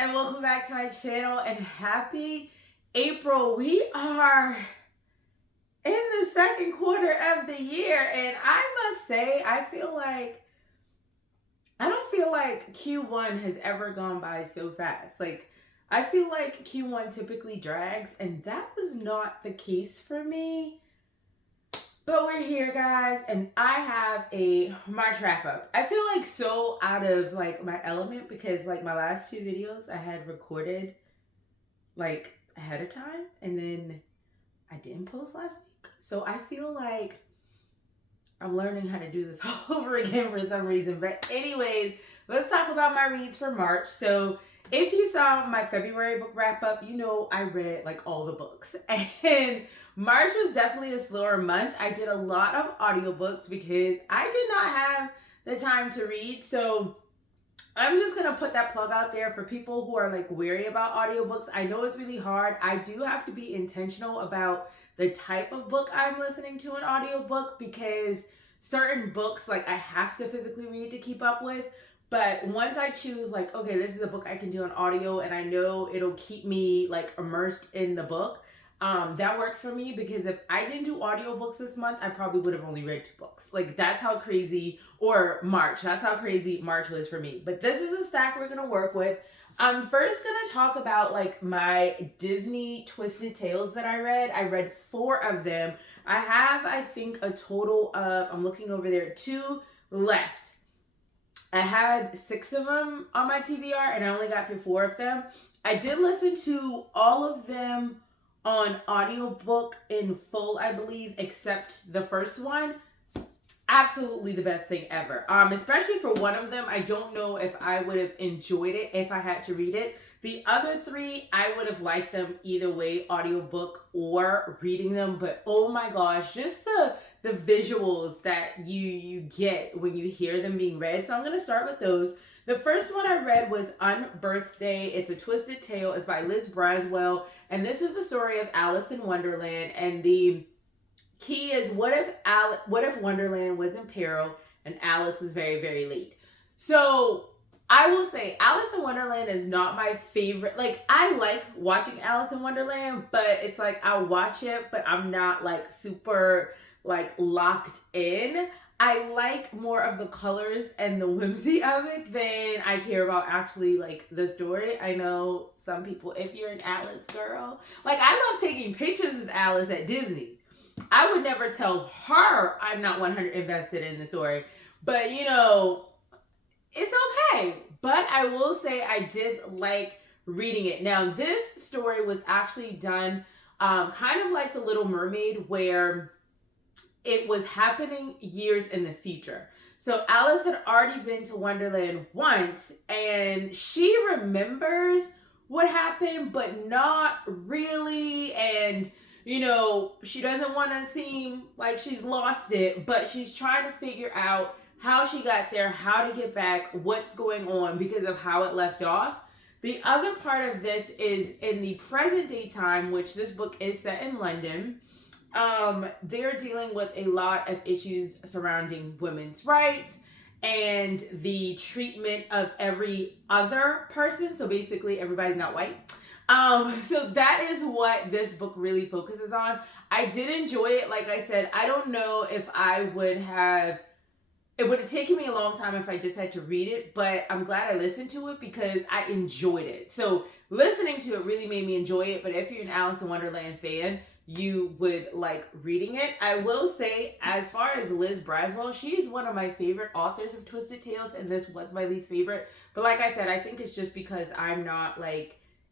and welcome back to my channel and happy April. We are in the second quarter of the year and I must say I don't feel like Q1 has ever gone by so fast. I feel like Q1 typically drags and that was not the case for me. But we're here, guys, and I have a March wrap up. I feel like so out of my element because my last two videos I had recorded ahead of time and then I didn't post last week. So I feel like I'm learning how to do this all over again for some reason. But anyways, let's talk about my reads for March. So if you saw my February book wrap up, you know I read all the books. And March was definitely a slower month. I did a lot of audiobooks because I did not have the time to read. So I'm just going to put that plug out there for people who are wary about audiobooks. I know it's really hard. I do have to be intentional about the type of book I'm listening to an audiobook because certain books I have to physically read to keep up with. But once I choose okay, this is a book I can do on audio and I know it'll keep me immersed in the book, that works for me because if I didn't do audiobooks this month, I probably would have only read 2 books. That's how crazy, or March, that's how crazy March was for me. But this is a stack we're going to work with. I'm first going to talk about my Disney Twisted Tales that I read. I read 4 of them. I have, I think, a total of, I'm looking over there, 2 left. I had 6 of them on my TBR and I only got through 4 of them. I did listen to all of them on audiobook in full, I believe, except the first one. Absolutely the best thing ever. Especially for one of them, I don't know if I would have enjoyed it if I had to read it. The other 3, I would have liked them either way, audiobook or reading them. But oh my gosh, just the visuals that you get when you hear them being read. So I'm going to start with those. The first one I read was Unbirthday. It's a twisted tale. It's by Liz Braswell. And this is the story of Alice in Wonderland. And the key is what if Wonderland was in peril and Alice was very, very late. So I will say Alice in Wonderland is not my favorite. I like watching Alice in Wonderland, but it's I'll watch it, but I'm not super locked in. I like more of the colors and the whimsy of it than I care about actually the story. I know some people, if you're an Alice girl, I love taking pictures of Alice at Disney. I would never tell her I'm not 100 invested in the story, but it's okay. But I will say I did like reading it. Now, this story was actually done kind of like The Little Mermaid, where it was happening years in the future. So Alice had already been to Wonderland once, and she remembers what happened, but not really. And she doesn't want to seem like she's lost it, but she's trying to figure out how she got there, how to get back, what's going on because of how it left off. The other part of this is in the present day time, which this book is set in London. They're dealing with a lot of issues surrounding women's rights and the treatment of every other person. So basically everybody not white. So that is what this book really focuses on. I did enjoy it. Like I said, I don't know if it would have taken me a long time if I just had to read it, but I'm glad I listened to it because I enjoyed it. So listening to it really made me enjoy it. But if you're an Alice in Wonderland fan, you would like reading it. I will say, as far as Liz Braswell, she's one of my favorite authors of Twisted Tales, and this was my least favorite. But like I said, I think it's just because I'm not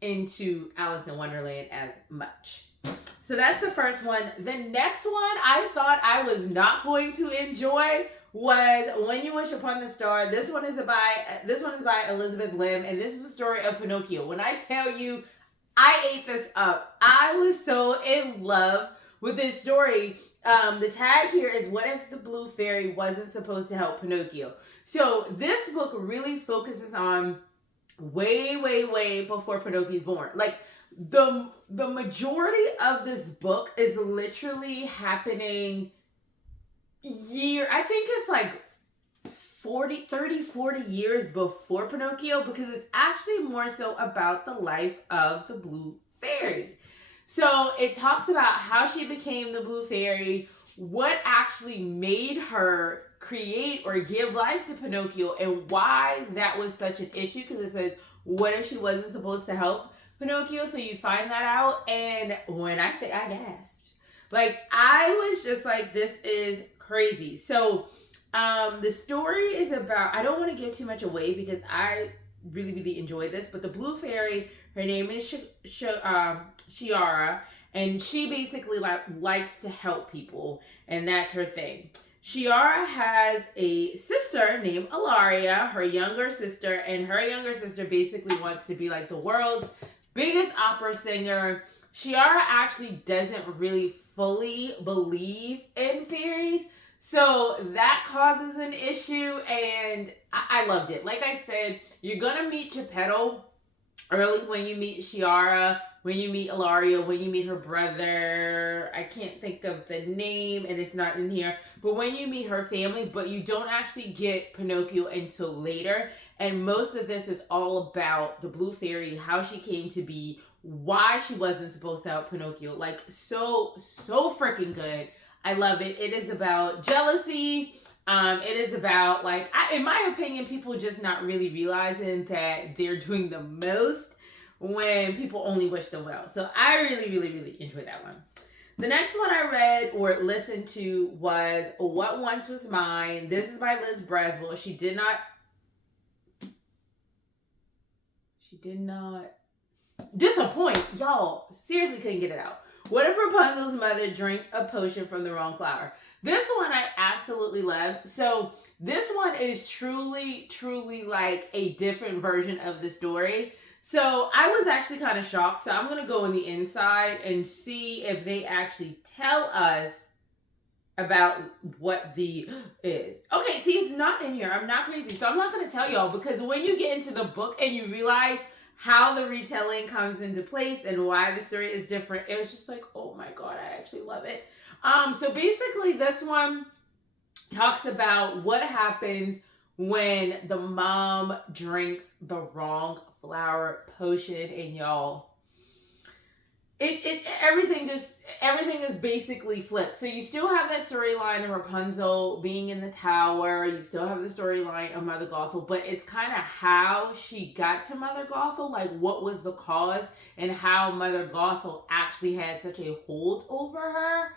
into Alice in Wonderland as much. So that's the first one. The next one I thought I was not going to enjoy was When You Wish Upon a Star. This one is by Elizabeth Lim, and this is the story of Pinocchio. When I tell you, I ate this up. I was so in love with this story. The tag here is, what if the blue fairy wasn't supposed to help Pinocchio? So this book really focuses on way before Pinocchio's born. The majority of this book is literally happening I think it's 40 years before Pinocchio, because it's actually more so about the life of the Blue Fairy. So it talks about how she became the Blue Fairy, what actually made her create or give life to Pinocchio, and why that was such an issue, because it says, what if she wasn't supposed to help Pinocchio? So you find that out, and when I say I gasped, like, I was just like, this is crazy. So the story is about, I don't want to give too much away because I really enjoyed this, but the Blue Fairy, her name is Shiara, and she basically likes to help people, and that's her thing. Shiara has a sister named Ilaria, her younger sister, and her younger sister basically wants to be like the world's biggest opera singer. Shiara actually doesn't really fully believe in fairies, so that causes an issue, and I loved it. Like I said, you're gonna meet Geppetto early when you meet Shiara, when you meet Ilaria, when you meet her brother. I can't think of the name, and it's not in here, but when you meet her family, but you don't actually get Pinocchio until later, and most of this is all about the Blue Fairy, how she came to be, why she wasn't supposed to help Pinocchio. Like, so freaking good. I love it. It is about jealousy. It is about, like, in my opinion, people just not really realizing that they're doing the most when people only wish them well. So I really enjoyed that one. The next one I read or listened to was What Once Was Mine. This is by Liz Braswell. She did not disappoint. Y'all, seriously couldn't get it out. What if Rapunzel's mother drank a potion from the wrong flower? This one I absolutely love. So this one is truly like a different version of the story. So I was actually kind of shocked. So I'm going to go on the inside and see if they actually tell us about what the is. Okay, see, it's not in here. I'm not crazy. So I'm not going to tell y'all, because when you get into the book and you realize how the retelling comes into place and why the story is different, it was just like, oh my God, I actually love it. So basically this one talks about what happens when the mom drinks the wrong flower potion, and y'all, everything is basically flipped. So you still have that storyline of Rapunzel being in the tower. You still have the storyline of Mother Gothel, but it's kind of how she got to Mother Gothel, like what was the cause, and how Mother Gothel actually had such a hold over her.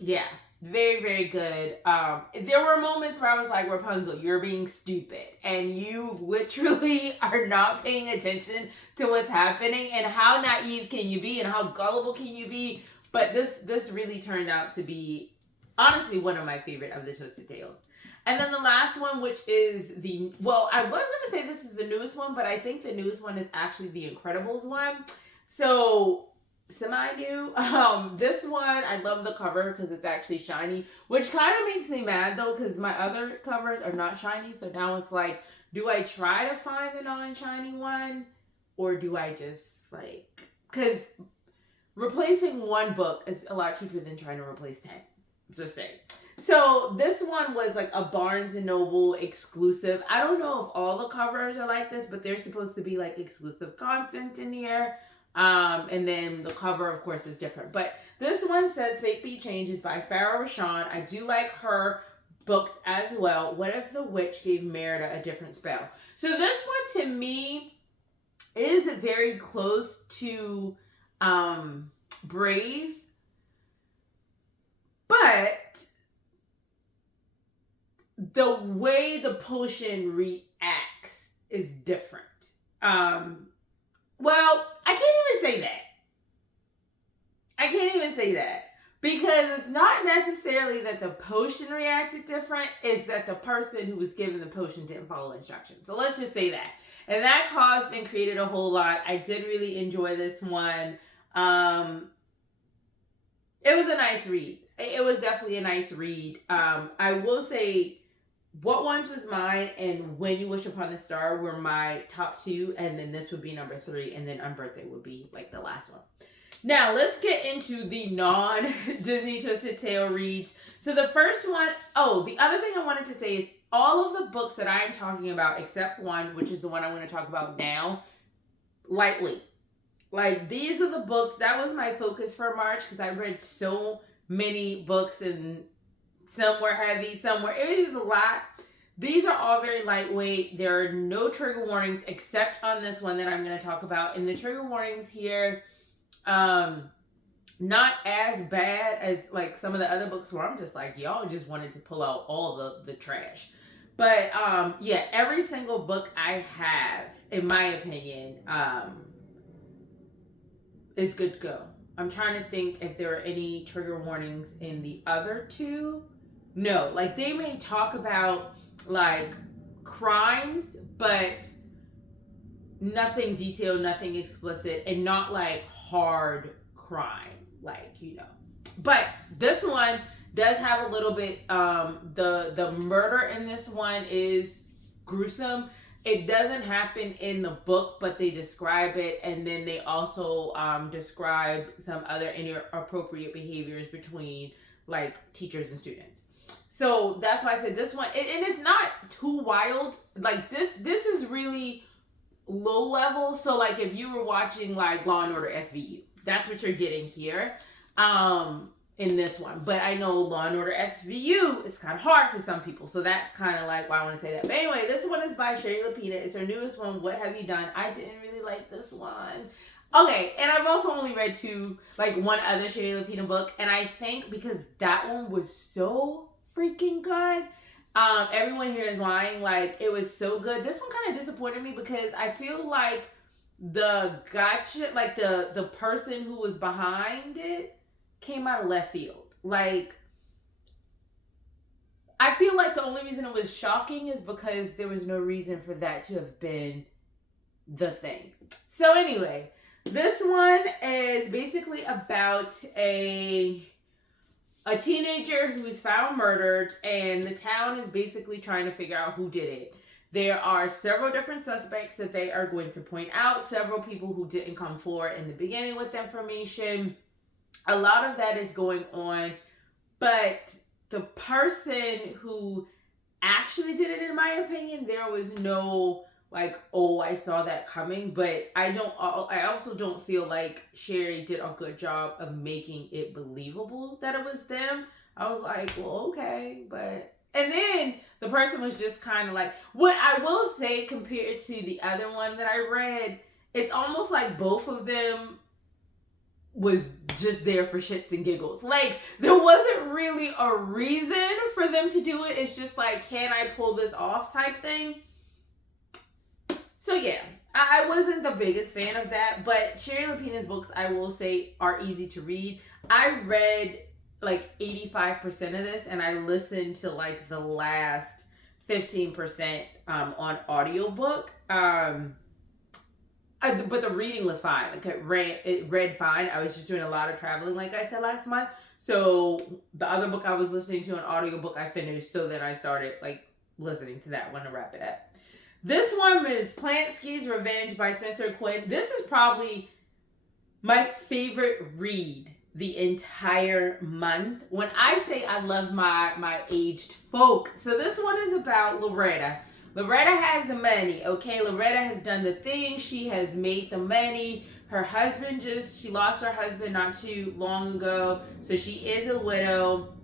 Yeah, very good. There were moments where I was like, Rapunzel, you're being stupid, and you literally are not paying attention to what's happening, and how naive can you be, and how gullible can you be? But this really turned out to be, honestly, one of my favorite of the Twisted Tales. And then the last one, which is I was going to say this is the newest one, but I think the newest one is actually the Incredibles one. So semi-new. This one, I love the cover because it's actually shiny, which kind of makes me mad though, because my other covers are not shiny. So now it's like, do I try to find the non-shiny one, or do I just like, because replacing one book is a lot cheaper than trying to replace 10. Just saying. So this one was like a Barnes & Noble exclusive. I don't know if all the covers are like this, but they're supposed to be like exclusive content in here. And then the cover, of course, is different. But this one says Fate Be Changes by Farrah Rochon. I do like her books as well. What if the witch gave Merida a different spell? So this one, to me, is very close to Brave. But the way the potion reacts is different. Well, I can't even say that. Because it's not necessarily that the potion reacted different, it's that the person who was given the potion didn't follow instructions. So let's just say that. And that caused and created a whole lot. I did really enjoy this one. It was a nice read. It was definitely a nice read. I will say, What Once Was Mine and When You Wish Upon a Star were my top two, and then this would be number 3, and then Unbirthday would be like the last one. Now, let's get into the non-Disney Twisted Tale reads. So the first one, the other thing I wanted to say is all of the books that I am talking about, except one, which is the one I'm going to talk about now, lightweight. Like, these are the books, that was my focus for March, because I read so many books, and some were heavy, some were, it was just a lot. These are all very lightweight. There are no trigger warnings, except on this one that I'm going to talk about. And the trigger warnings here, not as bad as like some of the other books where I'm just like, y'all just wanted to pull out all the trash. But yeah, every single book I have, in my opinion, is good to go. I'm trying to think if there are any trigger warnings in the other two. No, like they may talk about like crimes, but nothing detailed, nothing explicit, and not like hard crime, like, you know. But this one does have a little bit, the murder in this one is gruesome. It doesn't happen in the book, but they describe it, and then they also describe some other inappropriate behaviors between like teachers and students. So that's why I said this one, and it's not too wild. Like this is really low level. So like if you were watching like Law and Order SVU, that's what you're getting here in this one. But I know Law and Order SVU is kind of hard for some people, so that's kind of like why I want to say that. But anyway, this one is by Shari Lapena. It's her newest one, What Have You Done? I didn't really like this one. Okay, and I've also only read one other Shari Lapena book, and I think because that one was so freaking good, everyone here is lying, like it was so good. This one kind of disappointed me because I feel like the gotcha, like the person who was behind it came out of left field. Like, I feel like the only reason it was shocking is because there was no reason for that to have been the thing. So anyway, this one is basically about a teenager who is found murdered, and the town is basically trying to figure out who did it. There are several different suspects that they are going to point out, several people who didn't come forward in the beginning with information. A lot of that is going on, but the person who actually did it, in my opinion, there was no like, oh, I saw that coming. But I also don't feel like Shari did a good job of making it believable that it was them. I was like, well, okay, but... And then the person was just kind of like, what I will say compared to the other one that I read, it's almost like both of them was just there for shits and giggles. Like, there wasn't really a reason for them to do it. It's just like, can I pull this off type thing? So yeah, I wasn't the biggest fan of that, but Shari Lapena's books, I will say, are easy to read. I read like 85% of this, and I listened to like the last 15% on audiobook. But the reading was fine. Like it read fine. I was just doing a lot of traveling, like I said last month. So the other book I was listening to, an audiobook, I finished. So then I started like listening to that one to wrap it up. This one is Mrs.Plansky's Revenge by Spencer Quinn. This is probably my favorite read the entire month. When I say I love my aged folk. So this one is about Loretta. Loretta has the money, okay? Loretta has done the thing. She has made the money. Her husband she lost her husband not too long ago. So she is a widow.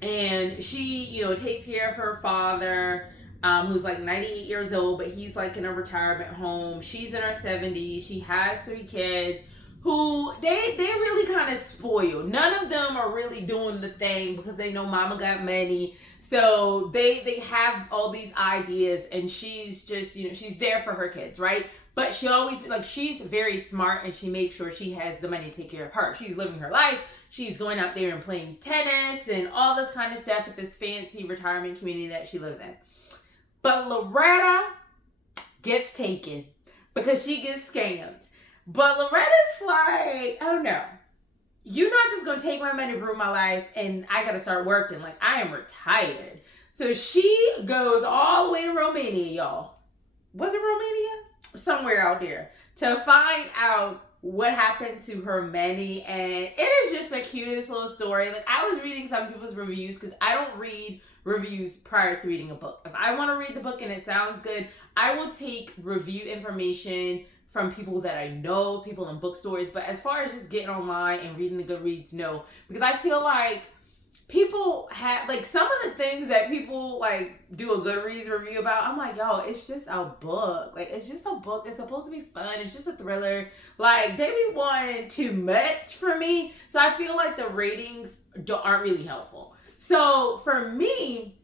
And she, takes care of her father, who's like 98 years old, but he's like in a retirement home. She's in her 70s. She has 3 kids who they really kind of spoiled. None of them are really doing the thing because they know mama got money. So they have all these ideas, and she's just, she's there for her kids, right? But she always, she's very smart, and she makes sure she has the money to take care of her. She's living her life. She's going out there and playing tennis and all this kind of stuff at this fancy retirement community that she lives in. But Loretta gets taken because she gets scammed. But Loretta's like, oh no, you're not just going to take my money, ruin my life, and I got to start working. Like, I am retired. So she goes all the way to Romania, y'all. Was it Romania? Somewhere out there. To find out what happened to her Manny, and it is just the cutest little story. Like, I was reading some people's reviews because I don't read reviews prior to reading a book. If I want to read the book and it sounds good, I will take review information from people that I know, people in bookstores. But as far as just getting online and reading the Goodreads, no. Because I feel like people have, like, some of the things that people, like, do a Goodreads review about, I'm like, yo, it's just a book. Like, it's just a book. It's supposed to be fun. It's just a thriller. Like, they be wanting too much for me. So I feel like the ratings aren't really helpful. So for me,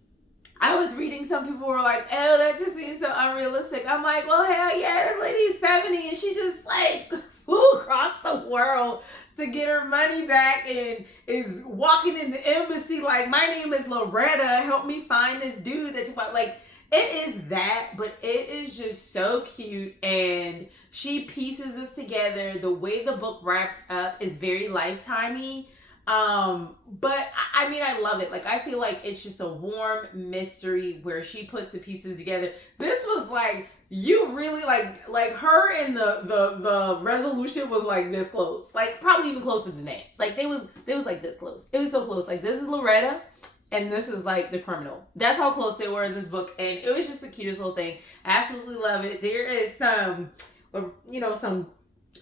I was reading, some people were like, oh, that just seems so unrealistic. I'm like, well, hell yeah, this lady's 70 and she just, like, flew across the world to get her money back and is walking in the embassy like, my name is Loretta, help me find this dude that's about, like, it is that, but it is just so cute, and she pieces this together. The way the book wraps up is very Lifetimey. But I mean, I love it. Like, I feel like it's just a warm mystery where she puts the pieces together. This was like, you really like her, and the resolution was like this close, like probably even closer than that. Like, they was like this close. It was so close. Like, this is Loretta and this is like the criminal. That's how close they were in this book, and it was just the cutest little thing. Absolutely love it. There is some,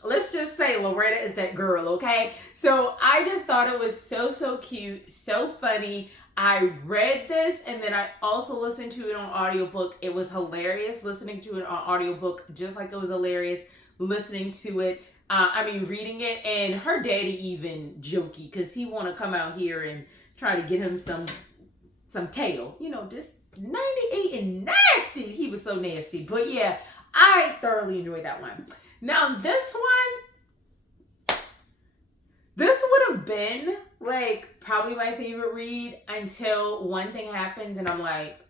let's just say Loretta is that girl, okay? So I just thought it was so cute, so funny. I read this, and then I also listened to it on audiobook. It was hilarious listening to it on audiobook, just like it was hilarious listening to it. Reading it, and her daddy even jokey, because he want to come out here and try to get him some tail. Just 98 and nasty. He was so nasty. But yeah, I thoroughly enjoyed that one. Now, this would have been, like, probably my favorite read until one thing happened, and I'm like,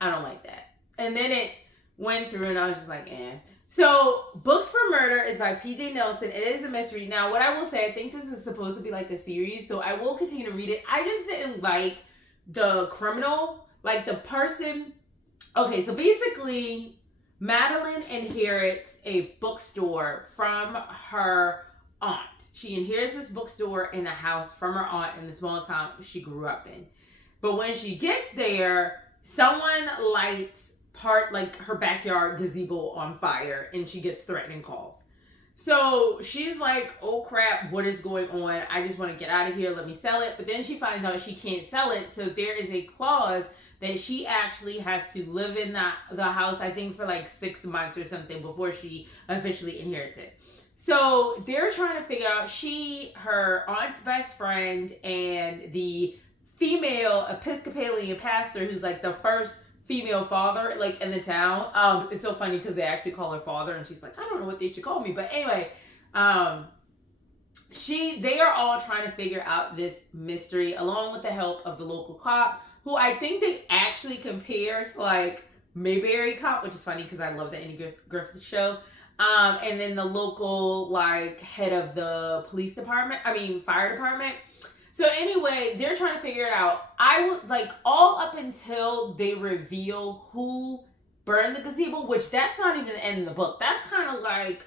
I don't like that. And then it went through, and I was just like, eh. So, Books for Murder is by P.J. Nelson. It is a mystery. Now, what I will say, I think this is supposed to be like a series, so I will continue to read it. I just didn't like the criminal, like the person. Okay, so basically, Madeline inherits a bookstore from her aunt. She inherits this bookstore in a house from her aunt in the small town she grew up in. But when she gets there, someone lights her backyard gazebo on fire, and she gets threatening calls. So she's like, oh crap, what is going on? I just want to get out of here. Let me sell it. But then she finds out she can't sell it. So there is a clause that she actually has to live in the house, I think, for like 6 months or something before she officially inherits it. So they're trying to figure out, her aunt's best friend, and the female Episcopalian pastor, who's like the first female father, like, in the town. It's so funny because they actually call her father, and she's like, I don't know what they should call me. But anyway, they are all trying to figure out this mystery along with the help of the local cop, who I think they actually compare to like Mayberry Cop, which is funny because I love the Andy Griffith show. And then the local like head of the fire department. So anyway, they're trying to figure it out. I was like, all up until they reveal who burned the gazebo, which that's not even the end of the book. That's kind of like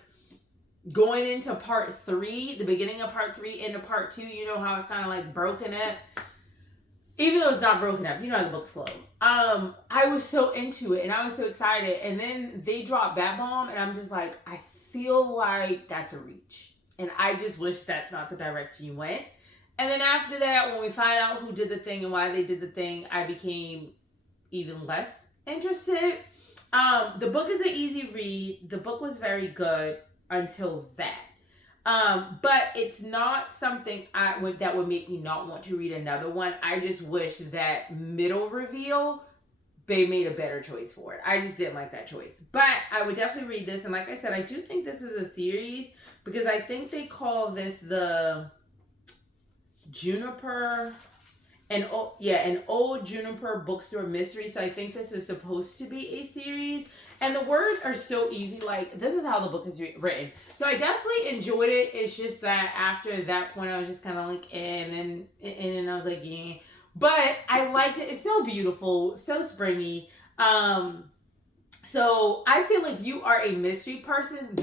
going into part 3, the beginning of part 3 into part 2. You know how it's kind of like broken up. Even though it's not broken up, you know how the books flow. I was so into it, and I was so excited. And then they dropped that bomb, and I'm just like, I feel like that's a reach. And I just wish that's not the direction you went. And then after that, when we find out who did the thing and why they did the thing, I became even less interested. The book is an easy read. The book was very good until that. But it's not something that would make me not want to read another one. I just wish that middle reveal, they made a better choice for it. I just didn't like that choice. But I would definitely read this. And like I said, I do think this is a series, because I think they call this the Juniper, an old Juniper bookstore mystery. So I think this is supposed to be a series. And the words are so easy. Like, this is how the book is written. So I definitely enjoyed it. It's just that after that point, I was just kind of like, and I was like, yeah. But I liked it. It's so beautiful, so springy. So I feel like you are a mystery person.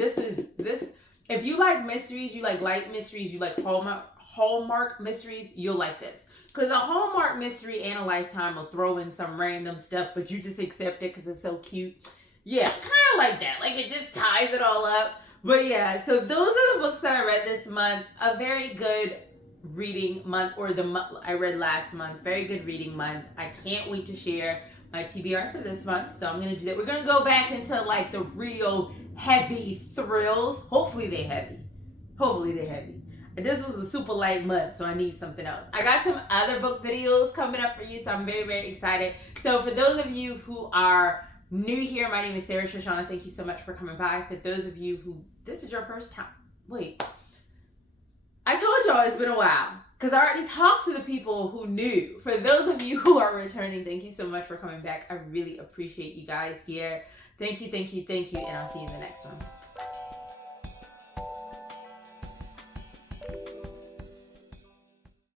If you like mysteries, you like light mysteries, you like Hallmark mysteries, you'll like this. Because a Hallmark mystery and a Lifetime will throw in some random stuff, but you just accept it because it's so cute. Yeah, kind of like that. Like, it just ties it all up. But yeah, so those are the books that I read this month. A very good reading month, or the month I read last month. Very good reading month. I can't wait to share my TBR for this month. So I'm going to do that. We're going to go back into like the real heavy thrills. Hopefully they're heavy. This was a super light month, so I need something else. I got some other book videos coming up for you, so I'm very, very excited. So for those of you who are new here, my name is Sarah Sho'Shanna. Thank you so much for coming by. For those of you who, this is your first time. Wait. I told y'all it's been a while, because I already talked to the people who knew. For those of you who are returning, thank you so much for coming back. I really appreciate you guys here. Thank you, and I'll see you in the next one.